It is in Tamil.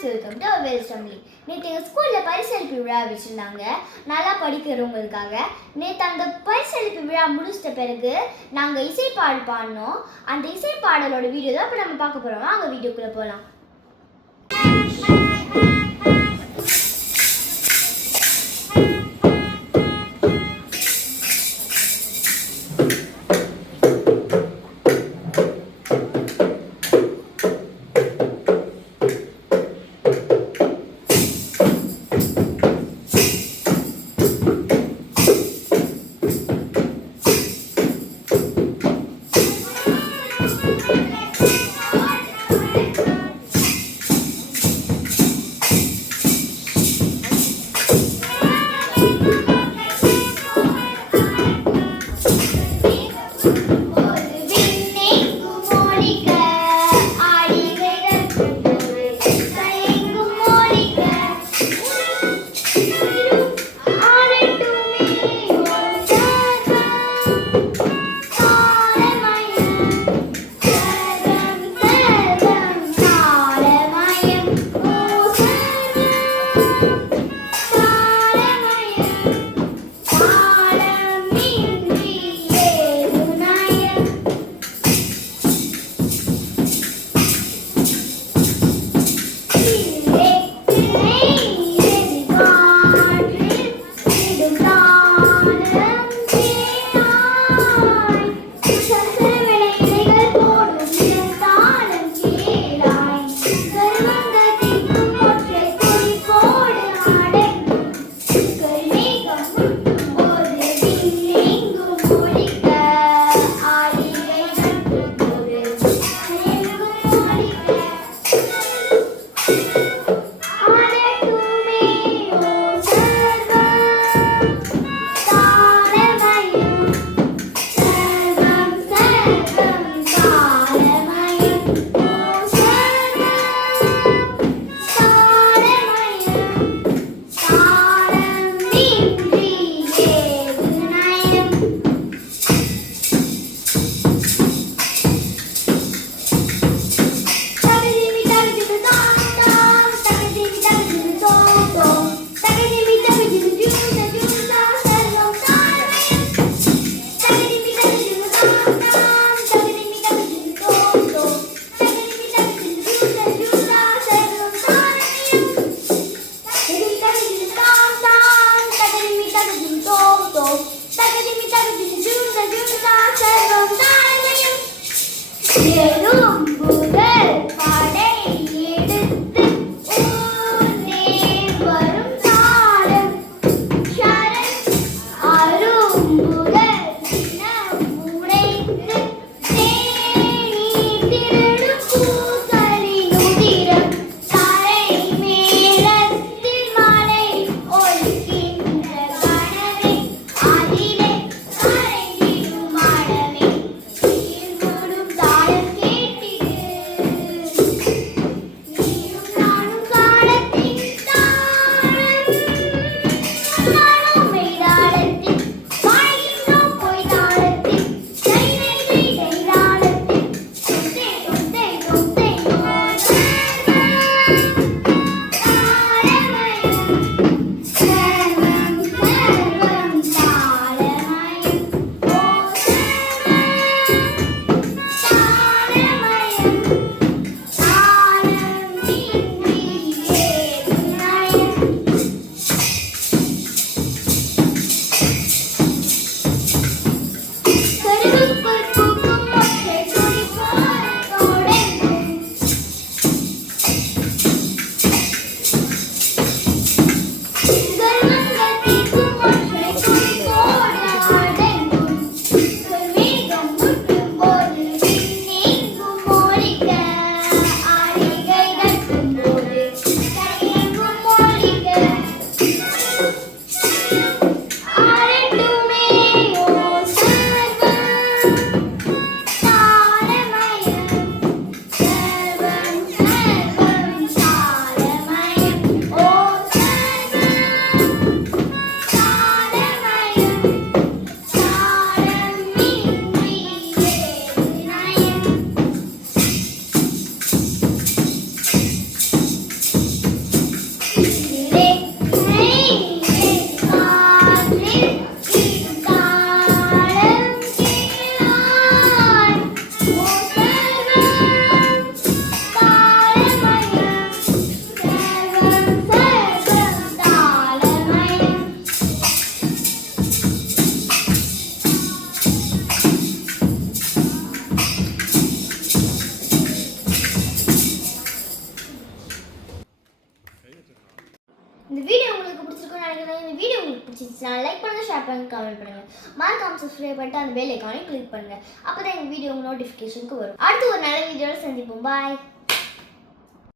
Friends, welcome to our assembly. நேற்று எங்கள் ஸ்கூலில் பரிசளிப்பு விழா வச்சுருந்தாங்க. நல்லா படிக்கிறவங்களுக்காக. நேற்று அந்த பரிசளிப்பு விழா முடிச்சிட்ட பிறகு நாங்கள் இசைப்பாடல் பாடினோம். அந்த இசைப்பாடலோட வீடியோ தான் இப்போ நம்ம பார்க்க போகிறோம். வாங்க வீடியோக்குள்ளே போகலாம். வீடியோ உங்களுக்கு பிடிச்சிருக்குன்னு நினைக்கிறேன். இந்த வீடியோ உங்களுக்கு பிடிச்சிருச்சுன்னா லைக் பண்ணுங்க, ஷேர் பண்ணுங்க, கமெண்ட் பண்ணுங்க. மறக்காம சப்ஸ்கிரைப் பண்ணிட்டு அந்த பெல் ஐகானை கிளிக் பண்ணுங்க. அப்பதான் எங்க வீடியோ நோட்டிஃபிகேஷனுக்கு வரும். அடுத்து ஒரு நல்ல வீடியோவில் சந்திப்போம். பாய்.